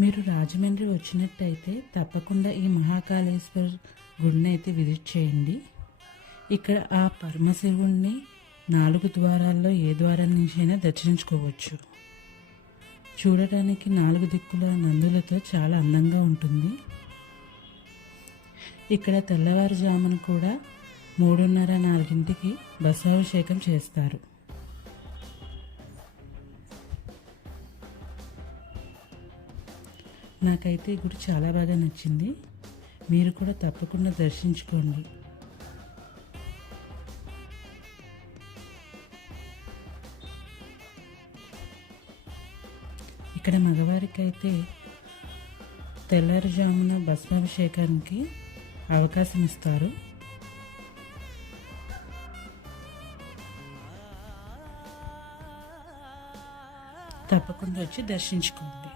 మీరు రాజమండ్రి వచ్చినట్టయితే తప్పకుండా ఈ మహాకాళేశ్వర్ గుడిని అయితే విజిట్ చేయండి. ఇక్కడ ఆ పరమశివుణ్ణి 4 ద్వారాల్లో ఏ ద్వారం నుంచైనా దర్శించుకోవచ్చు. చూడటానికి 4 దిక్కుల నందులతో చాలా అందంగా ఉంటుంది. ఇక్కడ తెల్లవారుజామున కూడా 3:30-4కి భస్మాభిషేకం చేస్తారు. నాకైతే ఈ గుడి చాలా బాగా నచ్చింది. మీరు కూడా తప్పకుండా దర్శించుకోండి. ఇక్కడ మగవారికైతే తెల్లారుజామున భస్మాభిషేకానికి అవకాశం ఇస్తారు. తప్పకుండా వచ్చి దర్శించుకోండి.